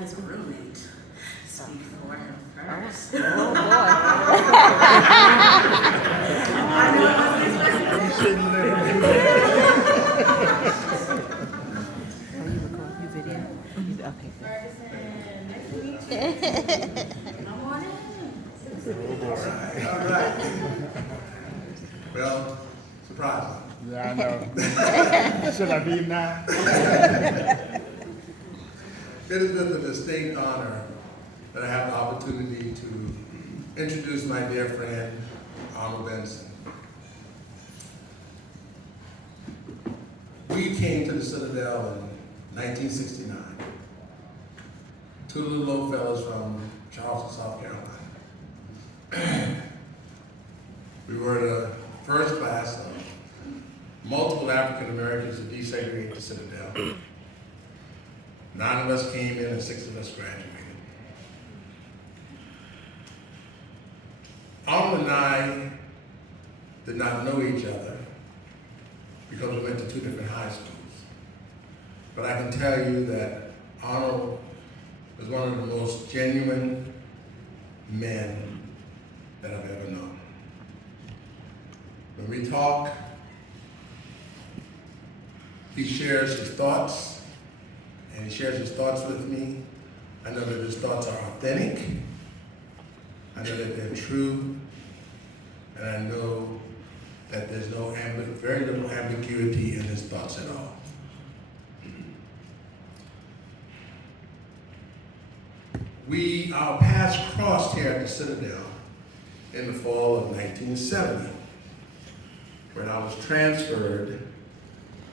his roommate speak for him first. Oh, boy. I know I wasn't expecting You shouldn't let him do that. Oh, you record your video? Okay, good. Ferguson, nice to meet you. Come on in. All right. Well, surprise. Yeah, I know. Should I be now? It has been a distinct honor that I have the opportunity to introduce my dear friend, Arnold Benson. We came to the Citadel in 1969. Two little old fellas from Charleston, South Carolina. We were the first class of multiple African Americans to desegregate the Citadel. 9 of us came in and 6 of us graduated. Arnold and I did not know each other because we went to 2 different high schools. But I can tell you that Arnold was one of the most genuine men that I've ever known. When we talk, he shares his thoughts, and he shares his thoughts with me. I know that his thoughts are authentic. I know that they're true. And I know that there's very little ambiguity in his thoughts at all. Our paths crossed here at the Citadel in the fall of 1970, when I was transferred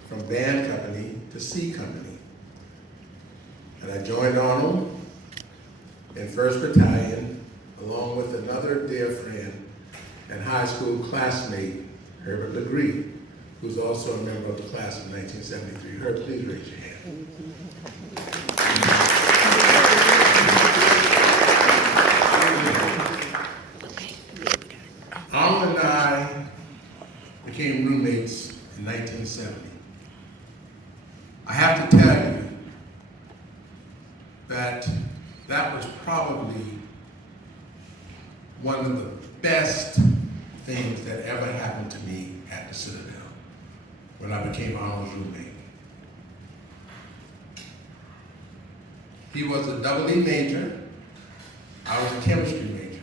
from band company to C company. And I joined Arnold in 1st Battalion, along with another dear friend and high school classmate, Herbert Legree, who's also a member of the class of 1973. Herb, please raise your hand. Arnold and I became roommates in 1970. I have to tell you that that was probably one of the best things that ever happened to me at the Citadel when I became Arnold's roommate. He was a double E major. I was a chemistry major.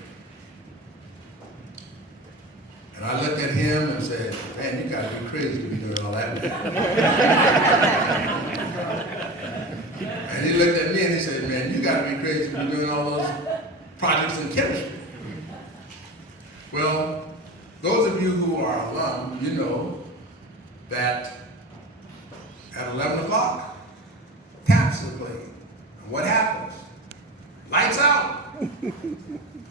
And I looked at him and said, man, you gotta be crazy to be doing all that. And he looked at me and he said, man, you gotta be crazy to be doing all those projects in chemistry. Well, those of you who are alum, you know that at 11 o'clock, taps are played. And what happens? Lights out.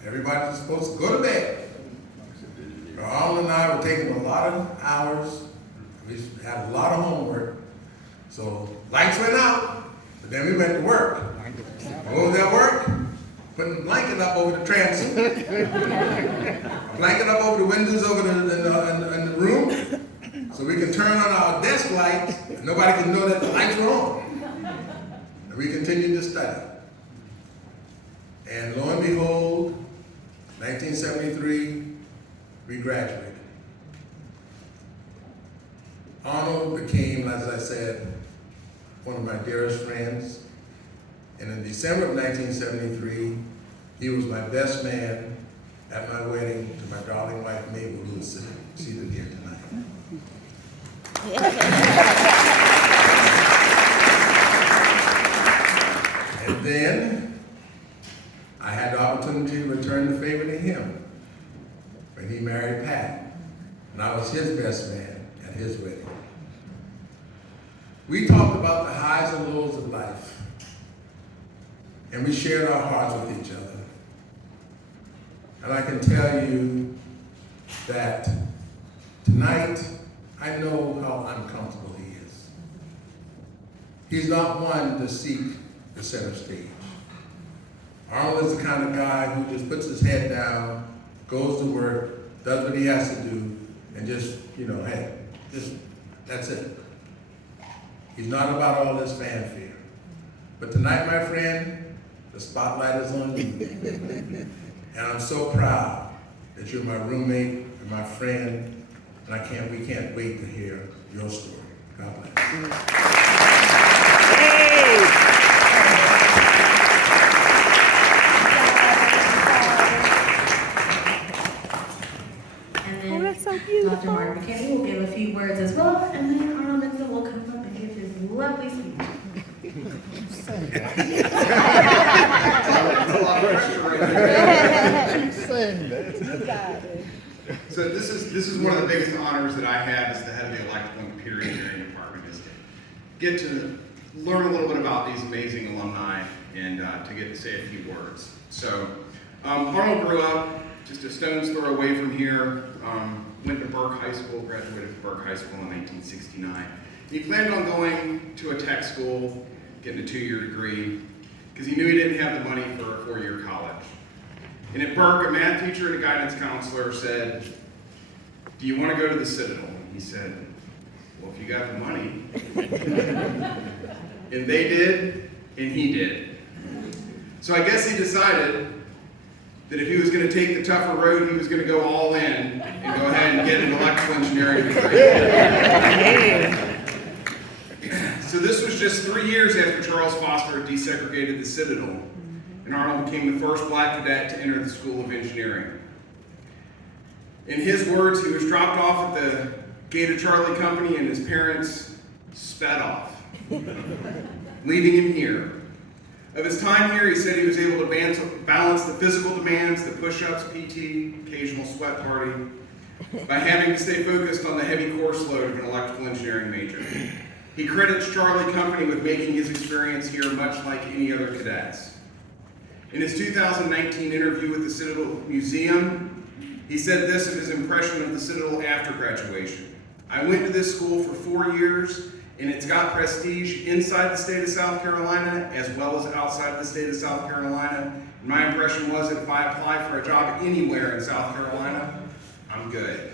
Everybody's supposed to go to bed. Arnold and I were taking a lot of hours. We had a lot of homework. So lights went out, but then we went to work. What was that work? Putting a blanket up over the transom. A blanket up over the windows over in the room, so we could turn on our desk lights and nobody could know that the lights were on. And we continued to study. And lo and behold, 1973, we graduated. Arnold became, as I said, one of my dearest friends. And in December of 1973, he was my best man at my wedding to my darling wife, Mabel, who is seated here tonight. And then I had the opportunity to return the favor to him when he married Pat. And I was his best man at his wedding. We talked about the highs and lows of life. And we shared our hearts with each other. And I can tell you that tonight, I know how uncomfortable he is. He's not one to seek the center stage. Arnold is the kind of guy who just puts his head down, goes to work, does what he has to do, and just, hey, that's it. He's not about all this fanfare. But tonight, my friend, The spotlight is on you. And I'm so proud that you're my roommate and my friend, and we can't wait to hear your story. God bless. And then Dr. Mark McKinney will give a few words as well, and then Arnold Benson will come up and give his lovely speech. So this is one of the biggest honors that I have as the head of the electrical and computer engineering department, is to get to learn a little bit about these amazing alumni and to get to say a few words. So Arnold grew up just a stone's throw away from here, went to Burke High School, graduated from Burke High School in 1969. He planned on going to a tech school, getting a 2-year degree, because he knew he didn't have the money for a 4-year college. And at Burke, a math teacher and a guidance counselor said, "Do you want to go to the Citadel?" And he said, "Well, if you got the money." And they did, and he did. So I guess he decided that if he was going to take the tougher road, he was going to go all in and go ahead and get an electrical engineering degree. So this was just 3 years after Charles Foster had desegregated the Citadel, and Arnold became the first black cadet to enter the School of Engineering. In his words, he was dropped off at the gate of Charlie Company and his parents sped off, leaving him here. Of his time here, he said he was able to balance the physical demands, the push-ups, PT, occasional sweat party, by having to stay focused on the heavy course load of an electrical engineering major. He credits Charlie Company with making his experience here much like any other cadets. In his 2019 interview with the Citadel Museum, he said this of his impression of the Citadel after graduation: "I went to this school for 4 years, and it's got prestige inside the state of South Carolina as well as outside the state of South Carolina. And my impression was that if I apply for a job anywhere in South Carolina, I'm good."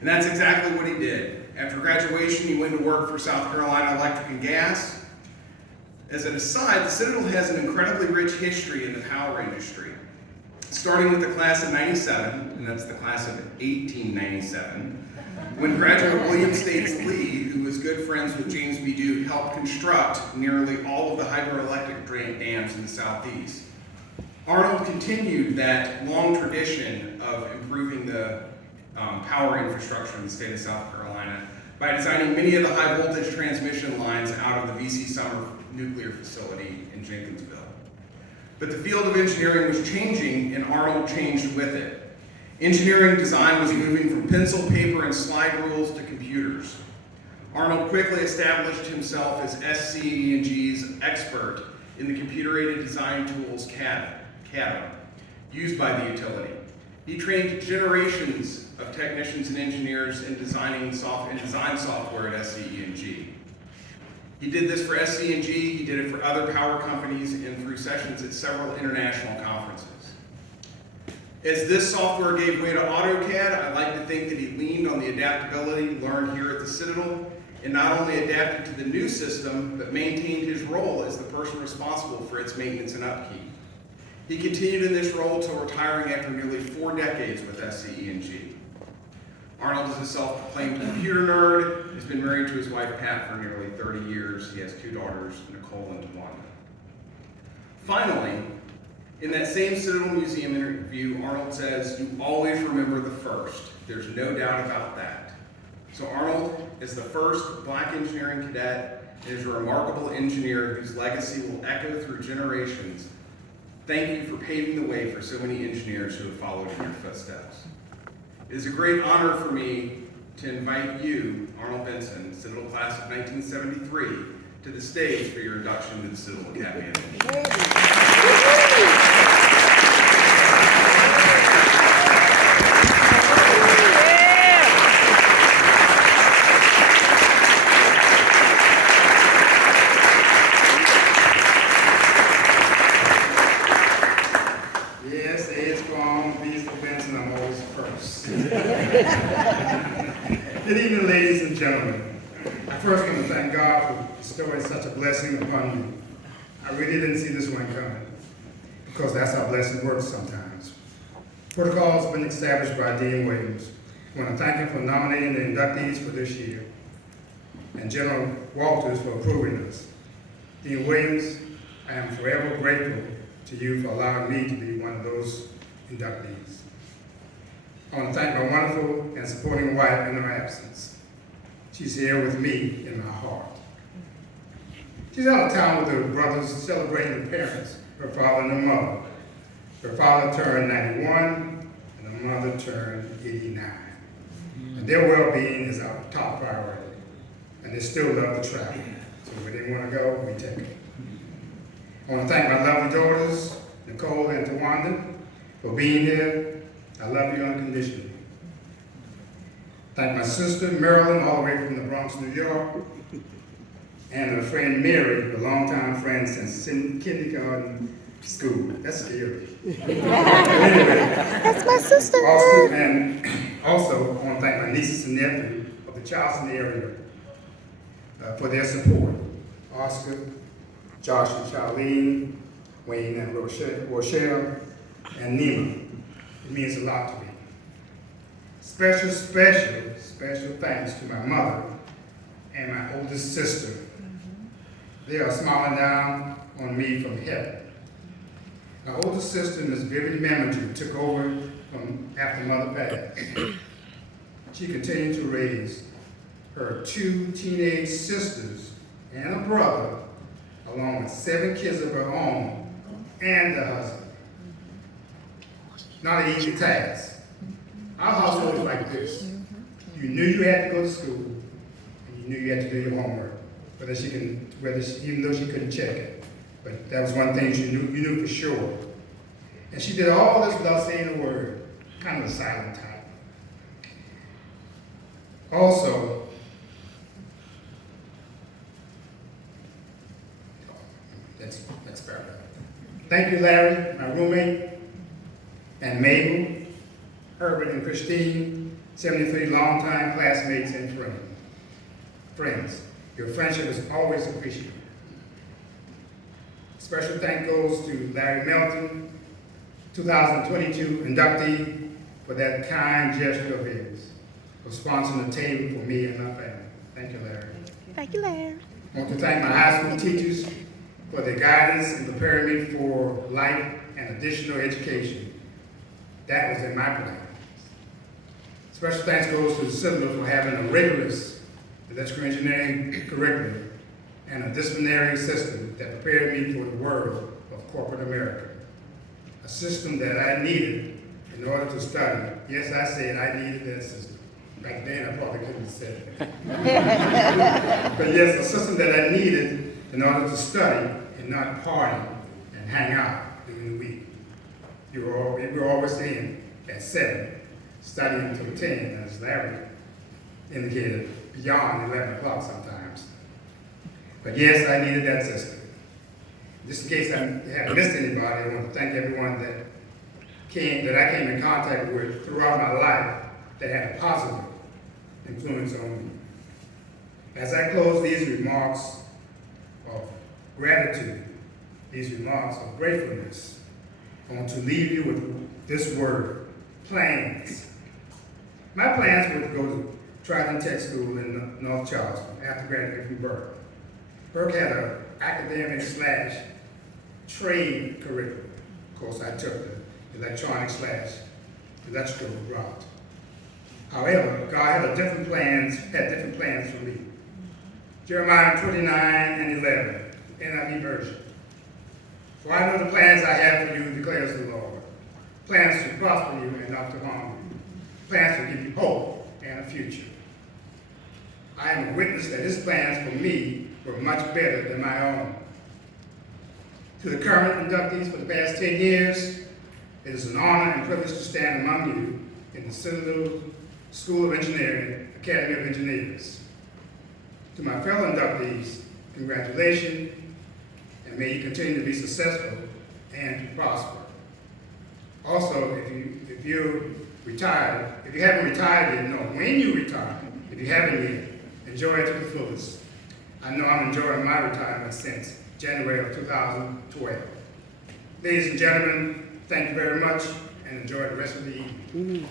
And that's exactly what he did. After graduation, he went to work for South Carolina Electric and Gas. As an aside, the Citadel has an incredibly rich history in the power industry. Starting with the class of 97, and that's the class of 1897, when graduate William States Lee, who was good friends with James B. Duke, helped construct nearly all of the hydroelectric dams in the Southeast. Arnold continued that long tradition of improving the power infrastructure in the state of South Carolina by designing many of the high voltage transmission lines out of the V.C. Summer nuclear facility in Jenkinsville. But the field of engineering was changing, and Arnold changed with it. Engineering design was moving from pencil, paper, and slide rules to computers. Arnold quickly established himself as SCE&G's expert in the computer-aided design tools CADA, used by the utility. He trained generations of technicians and engineers in design software at SCE&G. He did this for SCE&G, he did it for other power companies, and through sessions at several international conferences. As this software gave way to AutoCAD, I like to think that he leaned on the adaptability learned here at the Citadel, and not only adapted to the new system, but maintained his role as the person responsible for its maintenance and upkeep. He continued in this role till retiring after nearly 4 decades with SCE&G. Arnold is a self-proclaimed computer nerd. He's been married to his wife Pat for nearly 30 years. He has 2 daughters, Nicole and Tawanda. Finally, in that same Citadel Museum interview, Arnold says, "You always remember the first. There's no doubt about that." So Arnold is the first black engineering cadet and is a remarkable engineer whose legacy will echo through generations. Thank you for paving the way for so many engineers who have followed in your footsteps. It is a great honor for me to invite you, Arnold Benson, Citadel class of 1973, to the stage for your induction to the Citadel Academy of Engineering. Yes, it's gone. Mr. Benson, I'm always first. Good evening, ladies and gentlemen. I first want to thank God for bestowing such a blessing upon me. I really didn't see this one coming. because that's how blessing works sometimes. Protocol has been established by Dean Williams. I want to thank him for nominating the inductees for this year, and General Walters for approving us. Dean Williams, I am forever grateful to you for allowing me to be one of those inductees. I want to thank my wonderful and supporting wife in her absence. She's here with me in my heart. She's out of town with her brothers celebrating their parents, her father and her mother. Her father turned 91 and her mother turned 89. And their well-being is our top priority. And they still love to travel. So where they want to go, we take them. I want to thank my lovely daughters, Nicole and Tawanda, for being here. I love you unconditionally. Thank my sister, Marilyn, all the way from the Bronx, New York, and her friend Mary, a longtime friend since kindergarten school. That's scary. Anyway, That's my sister. Also, I want to thank my nieces and nephews of the Charleston area for their support. Oscar, Josh and Charlene, Wayne and Rochelle, and Nima. It means a lot to me. Special thanks to my mother and my oldest sister. They are smiling down on me from heaven. My oldest sister, Ms. Vivian Mamager, took over after mother passed. She continued to raise her 2 teenage sisters and a brother, along with 7 kids of her own and a husband. Not an easy task. Our household was like this. You knew you had to go to school, and you knew you had to do your homework, even though she couldn't check it. But that was one thing you knew for sure. And she did all this without saying a word, kind of a silent type. Also, that's fair enough. Thank you, Larry, my roommate, and Mabel, Herbert, and Christine, 73 longtime classmates and friends. Your friendship is always appreciated. Special thank goes to Larry Melton, 2022 inductee, for that kind gesture of his, for sponsoring the table for me and my family. Thank you, Larry. Thank you, Larry. I want to thank my high school teachers for their guidance in preparing me for life and additional education. That was in my plan. Special thanks goes to the Citadel for having a rigorous electrical engineering curriculum and a disciplinary system that prepared me for the world of corporate America. A system that I needed in order to study. Yes, I said I needed that system. Back then, I probably couldn't have said it. But yes, a system that I needed in order to study and not party and hang out during the week. We were always in at 7, studying until 10, as Larry indicated, beyond 11 o'clock sometimes. But yes, I needed that system. Just in case I haven't missed anybody, I want to thank everyone that I came in contact with throughout my life that had a positive influence on me. As I close these remarks of gratitude, these remarks of gratefulness, I want to leave you with this word, plans. My plans were to go to Trident Tech School in North Charleston after graduating from Burke. Burke had an academic/trade curriculum. Of course, I took the electronic/electrical route. However, God had different plans for me. Jeremiah 29:11, NIV version. For I know the plans I have for you, declares the Lord. Plans to prosper you and not to harm you. Plans to give you hope and a future. I am a witness that his plans for me were much better than my own. To the current inductees for the past 10 years, it is an honor and privilege to stand among you in the Citadel School of Engineering, Academy of Engineers. To my fellow inductees, congratulations, and may you continue to be successful and to prosper. Also, if you're retired, if you haven't retired yet, no, when you retire, if you haven't yet, enjoy it to the fullest. I know I'm enjoying my retirement since January of 2012. Ladies and gentlemen, thank you very much and enjoy the rest of the evening.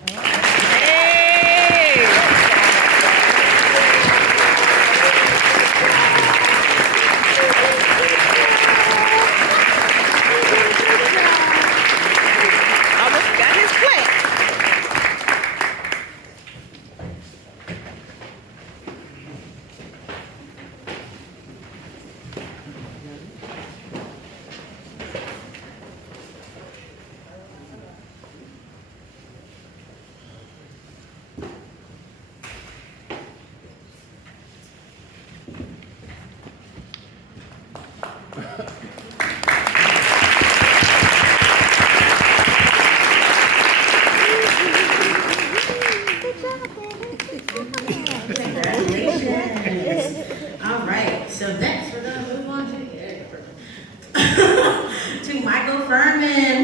Almost got his plaque. Congratulations. All right, so next we're gonna move on to to Michael Furman.